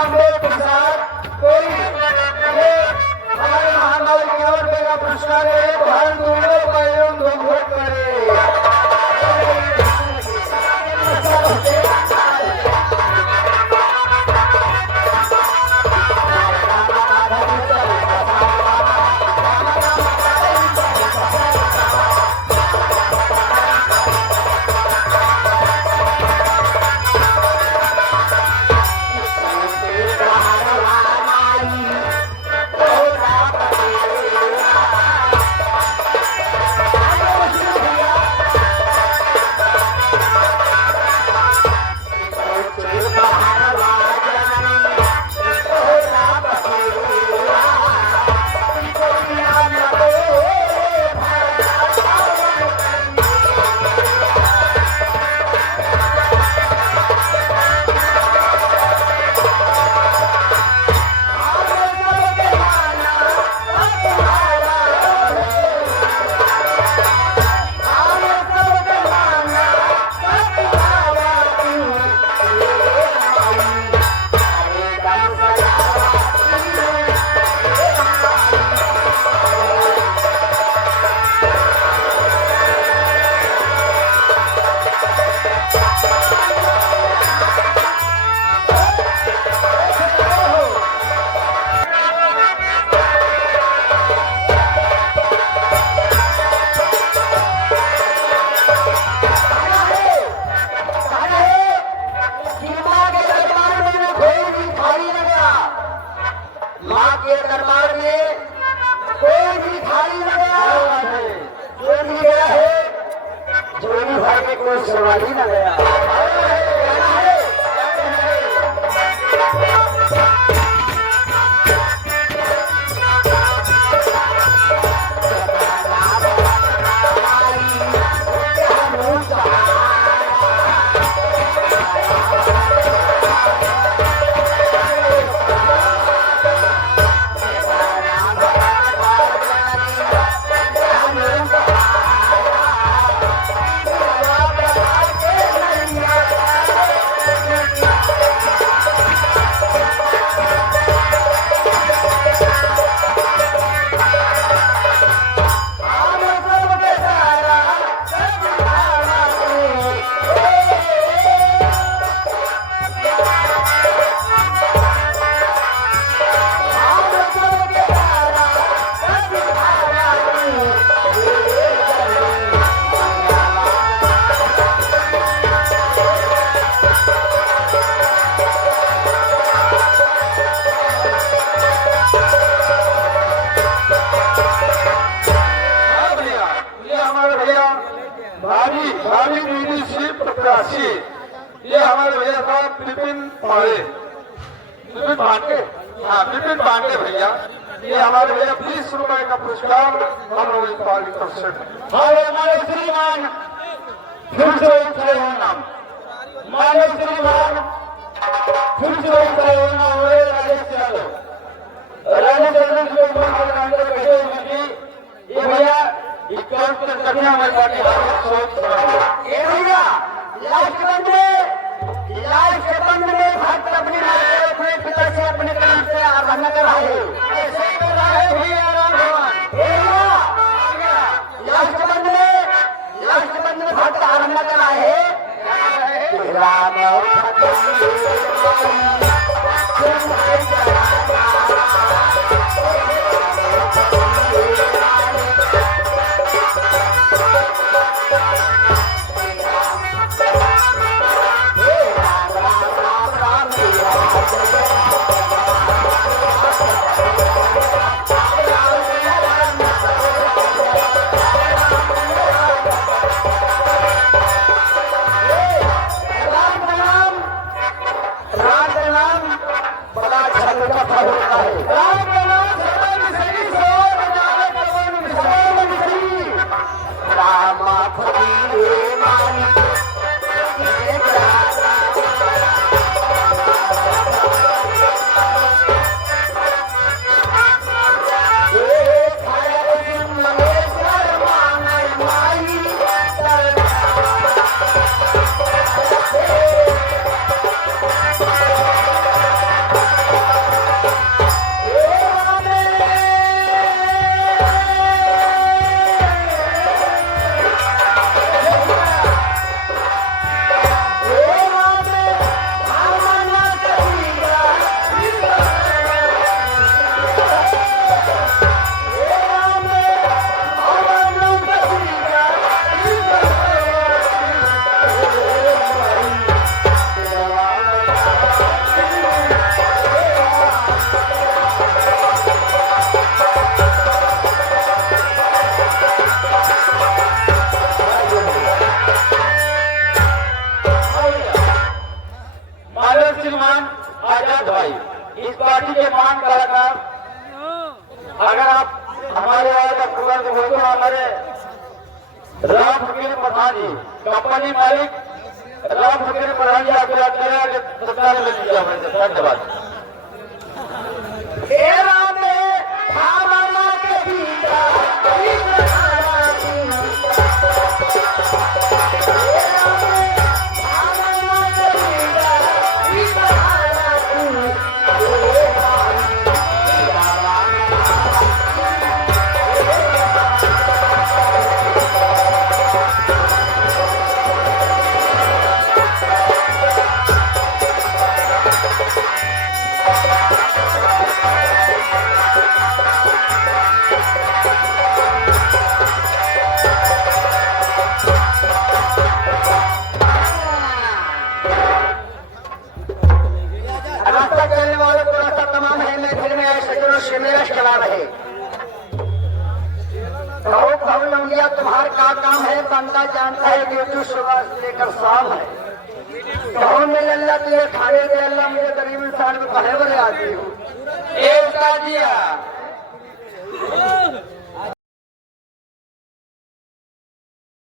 रामदेव प्रसाद कोई ये हमारे महानगर केवल का पुरस्कार है। भारत दुर्लभ का एवं दोनों करे दरबार में कोई भी थाली लगा जो भी गया है जोड़ी भर के कोई सवाल ही न गया। भावी दीदी शिव प्रत्याशी ये हमारे भैया साहब विपिन पांडे, हाँ विपिन पांडे भैया, ये हमारे भैया 20 रुपए का पुरस्कार हम लोग इस बार की तरफ से हमारे श्रीमान फिर से नाम मानव श्रीमान फिर से हमारे राजेश यादव ये भैया हमारी पार्टी लाइफ के बंद में भक्त अपने अपने पिता से अपने काम से आराधना कर रहा है। ऐसे कर रहा है भैया राम लाइफ के बंद में भक्त आराधना कर रहा है। राम राम फकीर प्रधान जी, कंपनी मालिक राम फकीर प्रधान जी आपके सरकार में दिया हुआ। धन्यवाद। तुम्हारा क्या काम है? बंदा जानता है ड्यूटी सुबह से लेकर शाम है। कहो मिल अल्लाह तुझे खाने दे, अल्लाह मुझे गरीब इंसान में पहले बने आती हूँ।